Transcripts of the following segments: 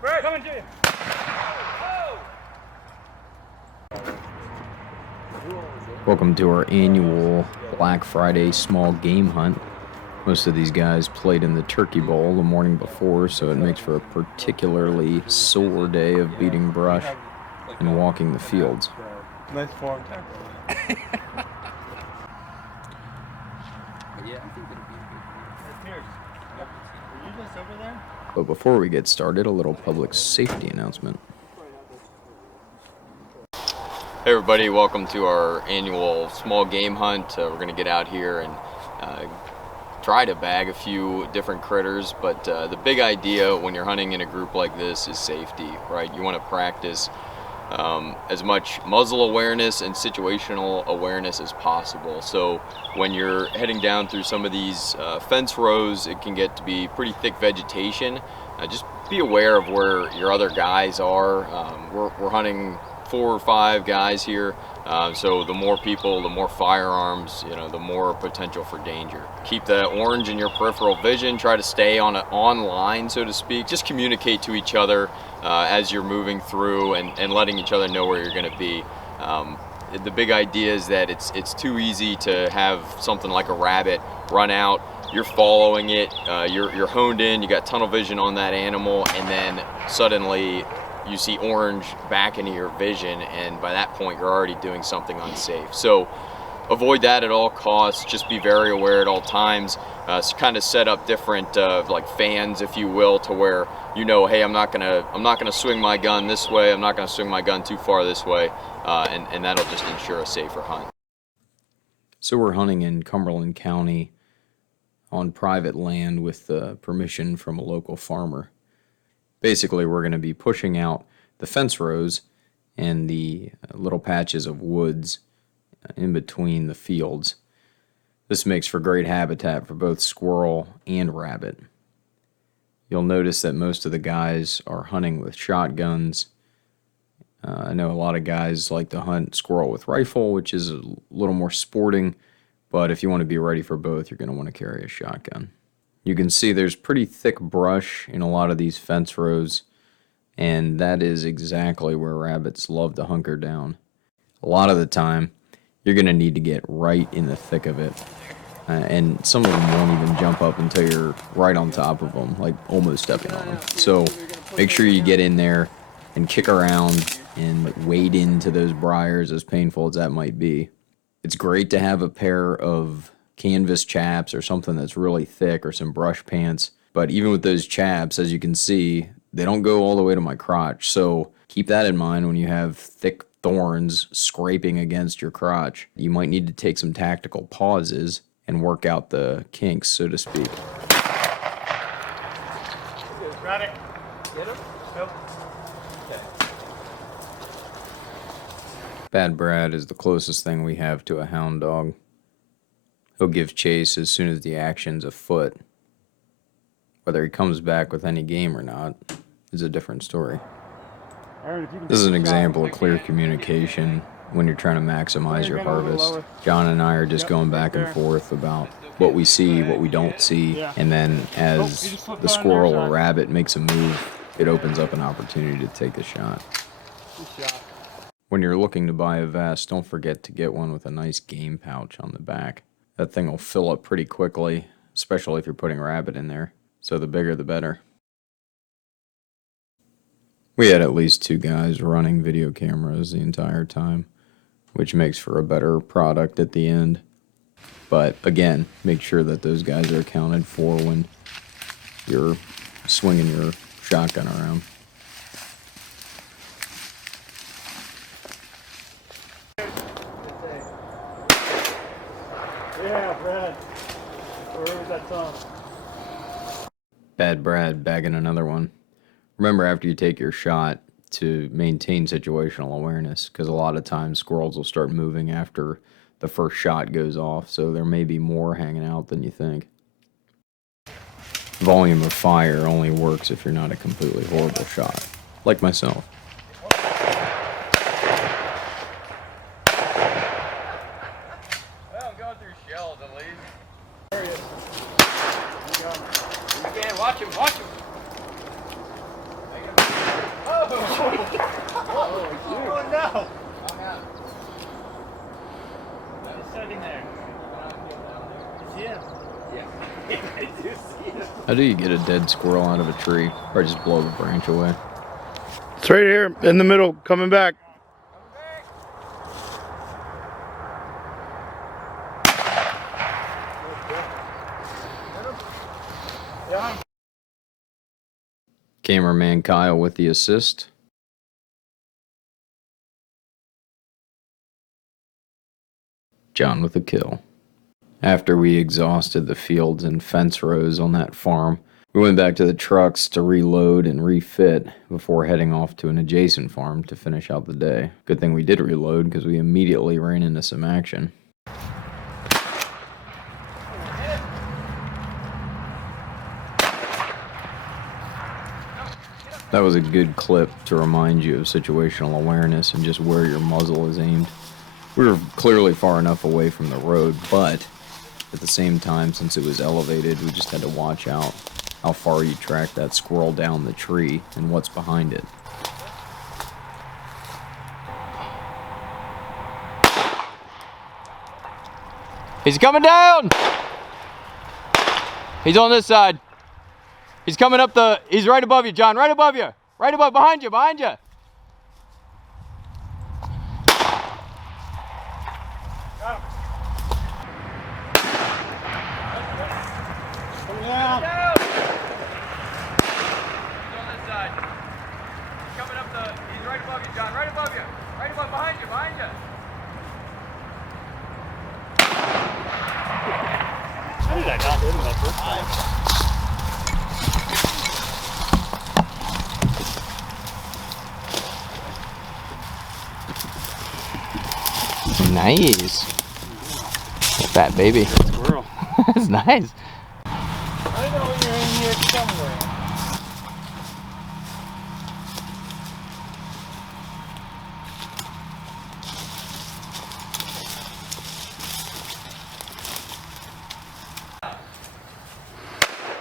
Brad, coming to you. Welcome to our annual Black Friday small game hunt. Most of these guys played in the Turkey Bowl the morning before, so it makes for a particularly sore day of beating brush and walking the fields. Nice form. But before we get started, a little public safety announcement. Hey everybody, welcome to our annual small game hunt. We're going to get out here and try to bag a few different critters, but the big idea when you're hunting in a group like this is safety, right? You want to practice as much muzzle awareness and situational awareness as possible. So when you're heading down through some of these fence rows, it can get to be pretty thick vegetation. Just be aware of where your other guys are. We're hunting 4 or 5 guys here, so the more people, the more firearms, the more potential for danger. Keep the orange in your peripheral vision. Try to stay online, so to speak. Just communicate to each other as you're moving through and letting each other know where you're going to be. The big idea is that it's too easy to have something like a rabbit run out. You're following it, you're honed in, you got tunnel vision on that animal, and then suddenly you see orange back into your vision, and by that point you're already doing something unsafe. So avoid that at all costs. Just be very aware at all times. Kind of set up different like fans, if you will, to where hey, I'm not gonna swing my gun this way, I'm not gonna swing my gun too far this way, and that'll just ensure a safer hunt. So we're hunting in Cumberland County on private land with permission from a local farmer. Basically, we're going to be pushing out the fence rows and the little patches of woods in between the fields. This makes for great habitat for both squirrel and rabbit. You'll notice that most of the guys are hunting with shotguns. I know a lot of guys like to hunt squirrel with rifle, which is a little more sporting, but if you want to be ready for both, you're going to want to carry a shotgun. You can see there's pretty thick brush in a lot of these fence rows, and that is exactly where rabbits love to hunker down. A lot of the time, you're going to need to get right in the thick of it, and some of them won't even jump up until you're right on top of them, like almost stepping on them. So make sure you get in there and kick around and wade into those briars, as painful as that might be. It's great to have a pair of canvas chaps or something that's really thick, or some brush pants, but even with those chaps, as you can see, they don't go all the way to my crotch. So keep that in mind when you have thick thorns scraping against your crotch. You might need to take some tactical pauses and work out the kinks, so to speak. Got it. Get him? Nope. Bad Brad is the closest thing we have to a hound dog. He'll give chase as soon as the action's afoot. Whether he comes back with any game or not is a different story. This is an example of clear communication when you're trying to maximize your harvest. John and I are just going back and forth about what we see, what we don't see, and then as the squirrel or rabbit makes a move, it opens up an opportunity to take a shot. When you're looking to buy a vest, don't forget to get one with a nice game pouch on the back. That thing will fill up pretty quickly, especially if you're putting rabbit in there. So the bigger the better. We had at least 2 guys running video cameras the entire time, which makes for a better product at the end. But again, make sure that those guys are accounted for when you're swinging your shotgun around. Yeah, Brad. Where was that song? Bad Brad bagging another one. Remember, after you take your shot, to maintain situational awareness, because a lot of times squirrels will start moving after the first shot goes off, so there may be more hanging out than you think. Volume of fire only works if you're not a completely horrible shot, like myself. Well, I'm going through shells at least. There he is. There you go. Watch him, watch him. Oh no! He's sitting there. It's him. Yeah. I do see him. How do you get a dead squirrel out of a tree? Or just blow the branch away? It's right here in the middle, coming back. Cameraman Kyle with the assist. John with the kill. After we exhausted the fields and fence rows on that farm, we went back to the trucks to reload and refit before heading off to an adjacent farm to finish out the day. Good thing we did reload because we immediately ran into some action. That was a good clip to remind you of situational awareness and just where your muzzle is aimed. We were clearly far enough away from the road, but at the same time, since it was elevated, we just had to watch out how far you track that squirrel down the tree and what's behind it. He's coming down! He's on this side. He's coming up he's right above you, John, right above you. Right above, behind you. Coming down. He's on this side. He's coming up he's right above you, John, right above you. Right above, behind you. How did I not hit him that first time? Nice. Fat baby. Squirrel. That's nice. I know you're in here somewhere.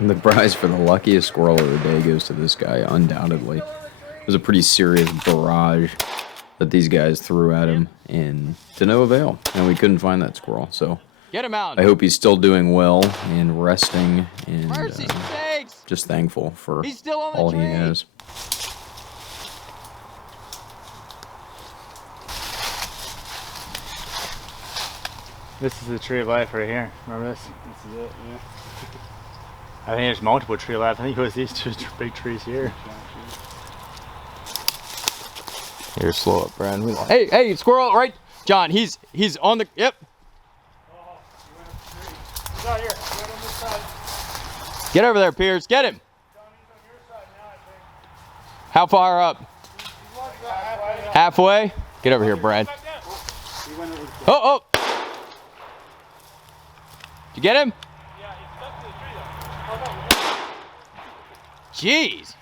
The prize for the luckiest squirrel of the day goes to this guy, undoubtedly. It was a pretty serious barrage that these guys threw at him, and to no avail. And we couldn't find that squirrel, so Get him out. I hope he's still doing well and resting and Mercy sakes. just thankful for He's still on the all tree. he has. This is the tree of life right here. Remember this? This is it, yeah. I think there's multiple tree of life. I think it was these two big trees here. Here, slow up, Brad. Hey, squirrel, right? John, he's on the, yep. Oh, he went up the tree. He's out here. Right on this side. Get over there, Pierce. Get him. John, he's on your side now, I think. How far up? He was about halfway. Halfway? Get over here, Brad. Back down. He went over the Oh. Did you get him? Yeah, he's stuck to the tree though. Oh, no. Jeez.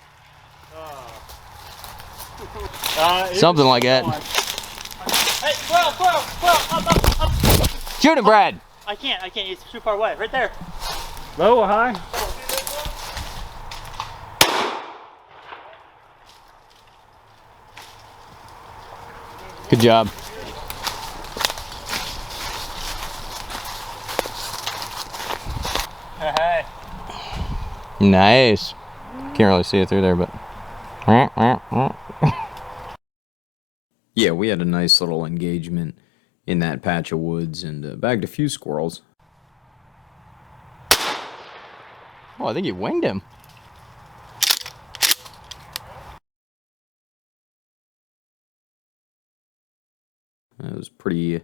Something like that. Hey, squirrel, up. Shoot him, Brad. I can't, he's too far away, right there. Low or high? Good job. Hey. Nice. Can't really see it through there, but. Yeah, we had a nice little engagement in that patch of woods and bagged a few squirrels. Oh, I think he winged him. It was pretty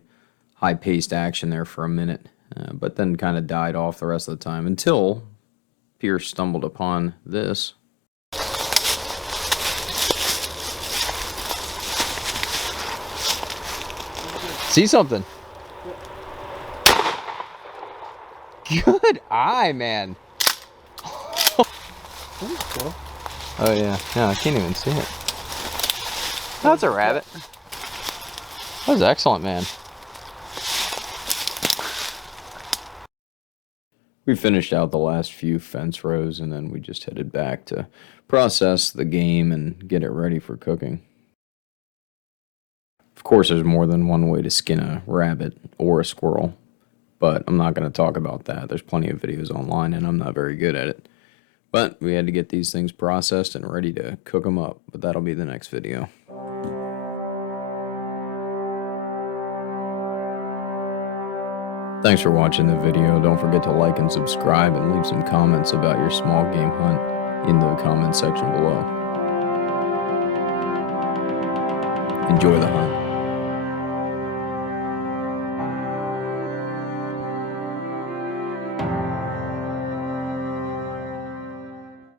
high-paced action there for a minute, but then kind of died off the rest of the time until Pierce stumbled upon this. See something? Good eye, man. Oh yeah, no, I can't even see it. That's a rabbit. That was excellent, man. We finished out the last few fence rows and then we just headed back to process the game and get it ready for cooking. course, there's more than one way to skin a rabbit or a squirrel, but I'm not going to talk about that. There's plenty of videos online, and I'm not very good at it. But we had to get these things processed and ready to cook them up, but that'll be the next video. Thanks for watching the video. Don't forget to like and subscribe, and leave some comments about your small game hunt in the comment section below. Enjoy the hunt.